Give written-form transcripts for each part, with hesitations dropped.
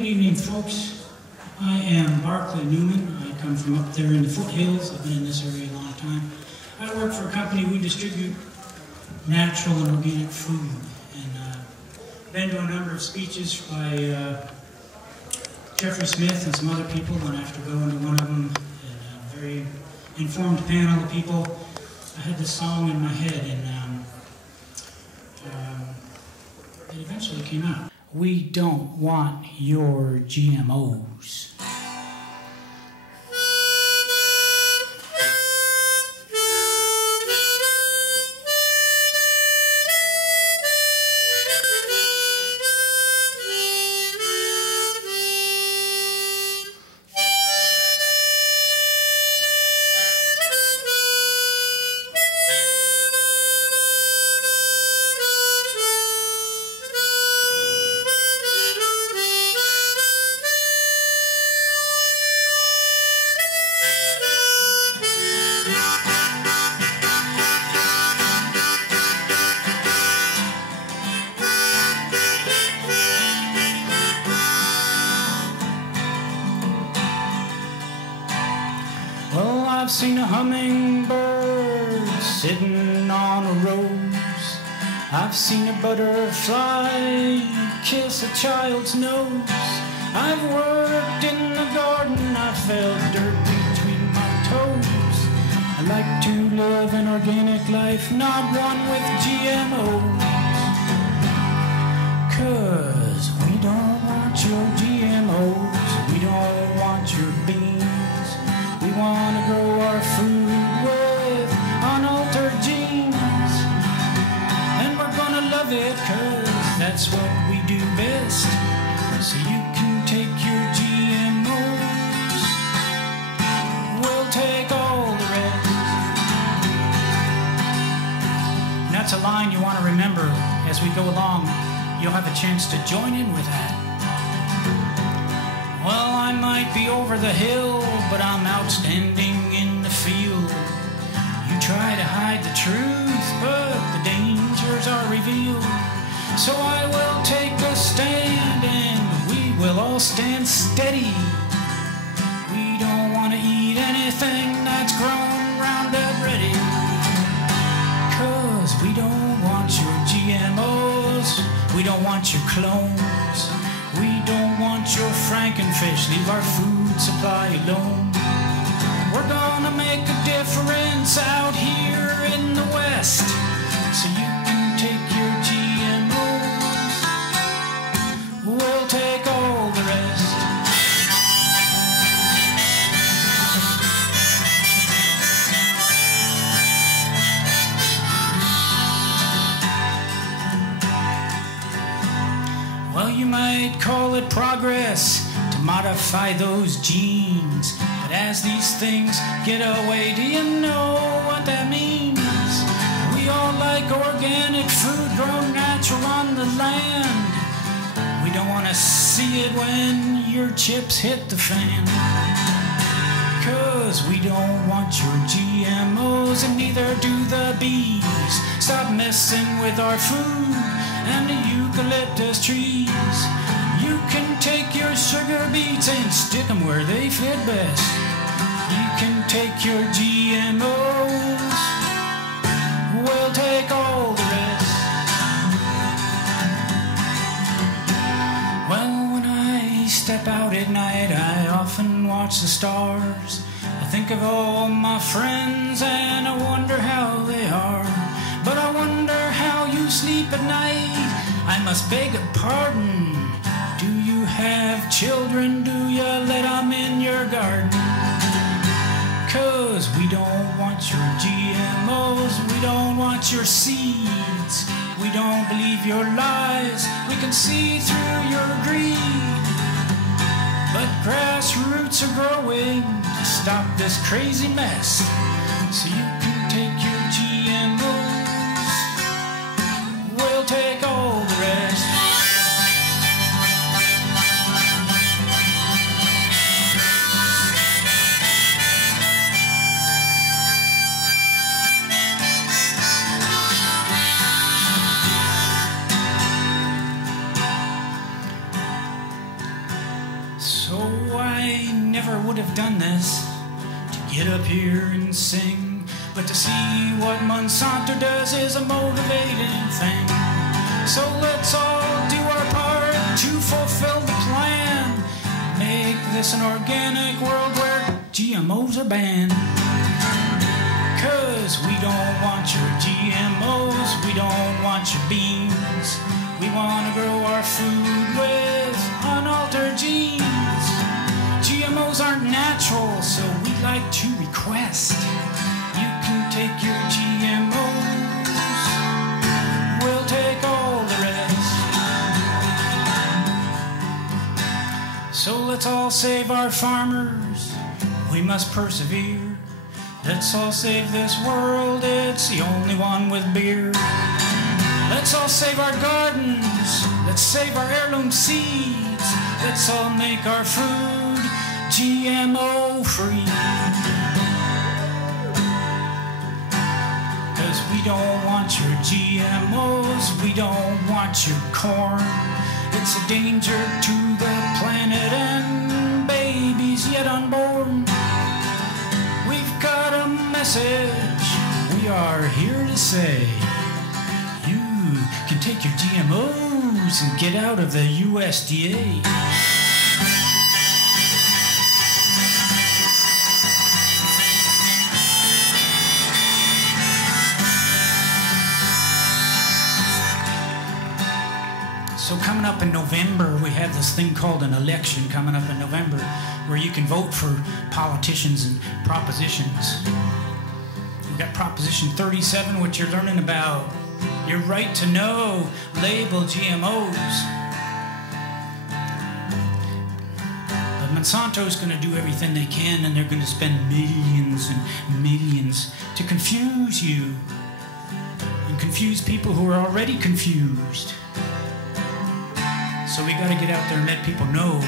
good evening, folks. I am Barclay Neumann. I come from up there in the foothills. I've been in this area a long time. I work for a company. We distribute natural and organic food. And been to a number of speeches by Jeffrey Smith and some other people, and after going to one of them, and a very informed panel of people, I had this song in my head, and it eventually came out. We don't want your GMOs. I've seen a hummingbird sitting on a rose. I've seen a butterfly kiss a child's nose. I've worked in the garden, I felt dirt between my toes. I like to live an organic life, not one with GMOs. 'Cause we don't want your GMOs, we don't want your beans. We want to grow our food with unaltered genes. And we're gonna love it 'cause that's what we do best. So you can take your GMOs, we'll take all the rest. And that's a line you want to remember as we go along. You'll have a chance to join in with that. Well, I might be over the hill, but I'm outstanding in the field. You try to hide the truth, but the dangers are revealed. So I will take a stand and we will all stand steady. We don't want to eat anything that's grown Roundup ready. 'Cause we don't want your GMOs, we don't want your clones. We don't want your Frankenfish, leave our food supply alone. We're gonna make a difference out here in the West. So you can take your GMOs, we'll take all the rest. Well, you might call it progress to modify those genes. But as these things get away, do you know what that means? We all like organic food grown natural on the land. We don't want to see it when your chips hit the fan. 'Cause we don't want your GMOs and neither do the bees. Stop messing with our food and the eucalyptus trees. You can take your sugar beets and stick them where they fit best. You can take your GMOs, we'll take all the rest. Well, when I step out at night, I often watch the stars. I think of all my friends and I wonder how they are. But I wonder how you sleep at night. I must beg a pardon. Do you have children? Do you let them in your garden? 'Cause we don't want your GMOs, we don't want your seeds. We don't believe your lies, we can see through your greed. But grassroots are growing to stop this crazy mess. So you can take your GMOs, we'll take all the rest. would have done this to get up here and sing, but to see what Monsanto does is a motivating thing. So let's all do our part to fulfill the plan. Make this an organic world where GMOs are banned. 'Cause we don't want your GMOs, we don't want your beans. We want to grow our food with unaltered genes. GMOs aren't natural, so we'd like to request you can take your GMOs, we'll take all the rest. So let's all save our farmers, we must persevere. Let's all save this world, it's the only one with beer. Let's all save our gardens, let's save our heirloom seeds. Let's all make our food GMO free. 'Cause we don't want your GMOs, we don't want your corn. It's a danger to the planet and babies yet unborn. We've got a message we are here to say. You can take your GMOs and get out of the USDA. So coming up in November, we have this thing called an election coming up in November, where you can vote for politicians and propositions. We've got Proposition 37, which you're learning about. Your right to know, label GMOs. But Monsanto's going to do everything they can, and they're going to spend millions and millions to confuse you and confuse people who are already confused. So we got to get out there and let people know.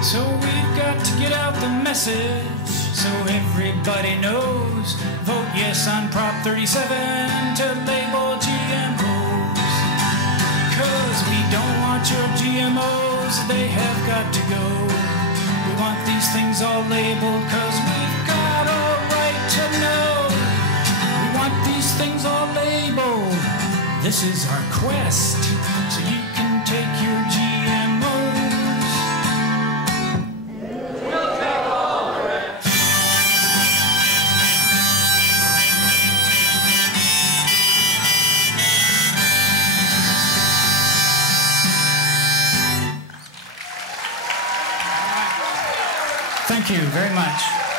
So we've got to get out the message so everybody knows. Vote yes on Prop 37 to label GMOs. 'Cause we don't want your GMOs, they have got to go. We want these things all labeled 'cause we've got a right to know. We want these things all labeled. This is our quest, so you can take your GMOs. We'll take all the rest. Thank you very much.